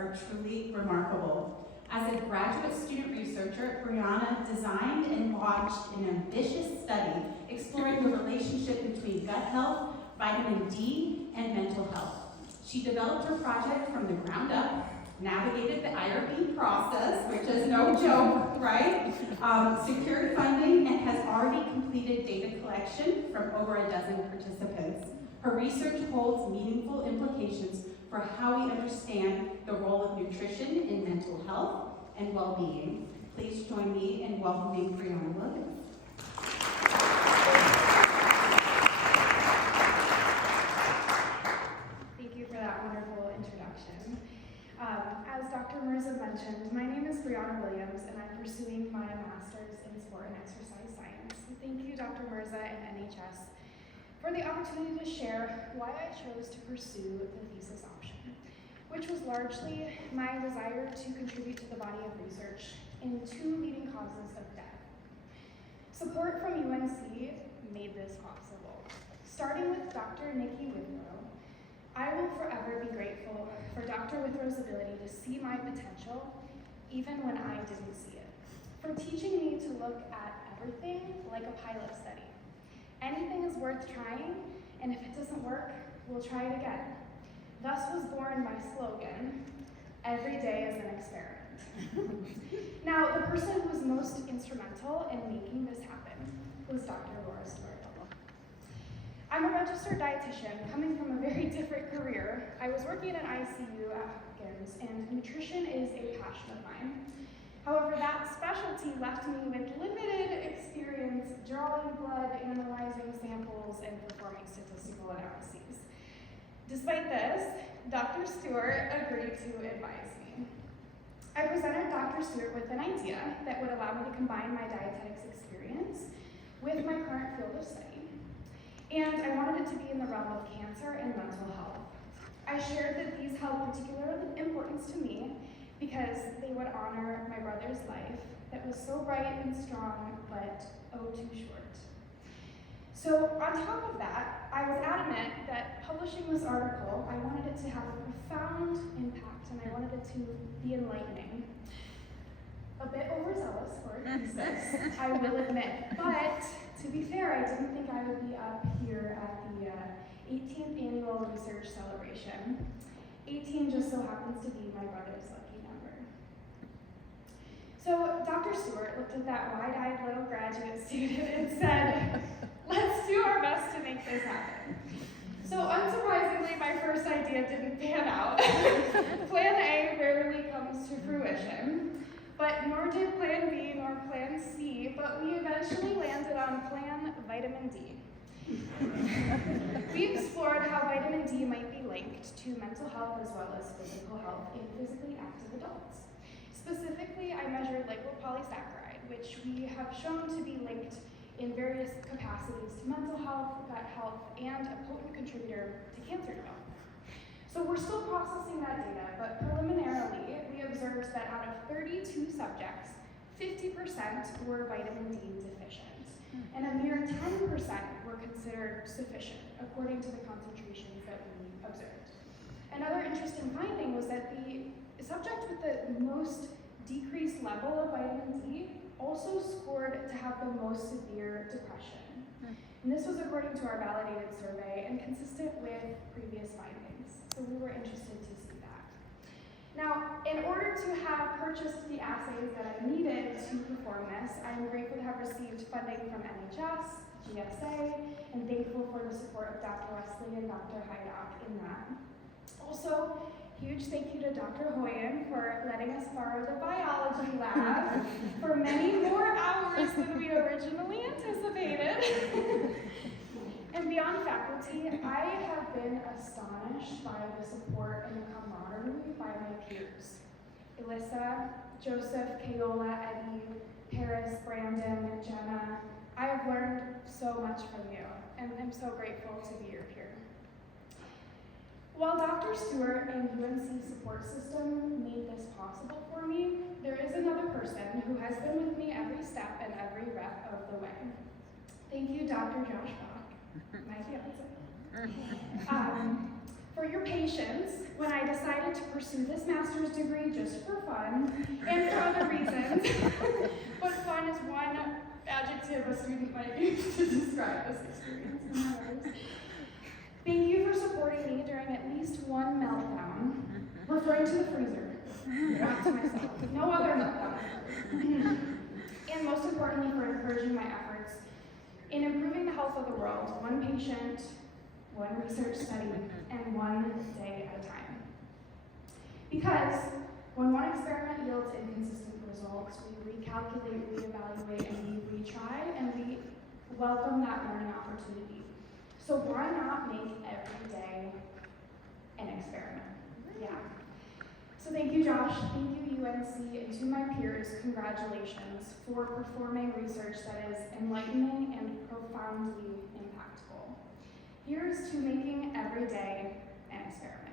are truly remarkable. As a graduate student researcher, Brianna designed and launched an ambitious study exploring the relationship between gut health, vitamin D, and mental health. She developed her project from the ground up, navigated the IRB process, which is no joke, right? Secured funding, and has already completed data collection from over a dozen participants. Her research holds meaningful implications for how we understand the role of nutrition in mental health and well-being. Please join me in welcoming Brianna Williams. Thank you for that wonderful introduction. As Dr. Mirza mentioned, my name is Brianna Williams, and I'm pursuing my master's in sport and exercise science. Thank you, Dr. Mirza and NHS, for the opportunity to share why I chose to pursue the thesis option, which was largely my desire to contribute to the body of research in two leading causes of death. Support from UNC made this possible. Starting with Dr. Nikki Withrow, I will forever be grateful for Dr. Withrow's ability to see my potential even when I didn't see it, for teaching me to look at everything like a pilot study. Anything is worth trying, and if it doesn't work, we'll try it again. Thus was born my slogan, "Every day is an experiment." Now, the person who was most instrumental in making this happen was Dr. Laura Stewart. I'm a registered dietitian coming from a very different career. I was working in an ICU at Hopkins, and nutrition is a passion of mine. However, that specialty left me with limited experience drawing blood, analyzing samples, and performing statistical analyses. Despite this, Dr. Stewart agreed to advise me. I presented Dr. Stewart with an idea that would allow me to combine my dietetics experience with my current field of study. And I wanted it to be in the realm of cancer and mental health. I shared that these held particular importance to me because they would honor my brother's life that was so bright and strong, but oh too short. So on top of that, I was adamant that publishing this article, I wanted it to have a profound impact, and I wanted it to be enlightening. A bit overzealous for a thesis, I will admit, but to be fair, I didn't think I would be up here at the 18th annual research celebration. 18 just so happens to be my brother's lucky number. So Dr. Stewart looked at that wide-eyed little graduate student and said, "Let's do our best to make this happen." So unsurprisingly, my first idea didn't pan out. Plan A rarely comes to fruition. But nor did Plan B nor Plan C, but we eventually landed on Plan Vitamin D. We explored how vitamin D might be linked to mental health as well as physical health in physically active adults. Specifically, I measured lipopolysaccharide, which we have shown to be linked in various capacities to mental health, gut health, and a potent contributor to cancer development. So we're still processing that data, but preliminarily, we observed that out of 32 subjects, 50% were vitamin D deficient, and a mere 10% were considered sufficient, according to the concentrations that we observed. Another interesting finding was that the subject with the most decreased level of vitamin D also scored to have the most severe depression. And this was according to our validated survey and consistent with previous findings. So we were interested to see that. Now, in order to have purchased the assays that I needed to perform this, I am grateful to have received funding from NHS, GSA, and thankful for the support of Dr. Wesley and Dr. Hydock in that. Also, huge thank you to Dr. Hoyen for letting us borrow the biology lab for many more hours than we originally anticipated. And beyond faculty, I have been astonished by the support and the camaraderie by my peers. Alyssa, Joseph, Kayola, Eddie, Paris, Brandon, Jenna. I have learned so much from you, and I'm so grateful to be your peer. While Dr. Stewart and UNC support system made this possible for me, there is another person who has been with me every step and every rep of the way. Thank you, Dr. Josh Bach, my fiance. for your patience when I decided to pursue this master's degree just for fun and for other reasons. But fun is one adjective a student might use to describe this experience in my life. Thank you for supporting me during at least one meltdown, referring to the freezer, not to myself. No other meltdown. And most importantly, for encouraging my efforts in improving the health of the world, one patient, one research study, and one day at a time. Because when one experiment yields inconsistent results, we recalculate, reevaluate, and we retry, and we welcome that learning opportunity. So why not make every day an experiment? Yeah. So thank you, Josh. Thank you, UNC, and to my peers, congratulations for performing research that is enlightening and profoundly impactful. Here's to making every day an experiment.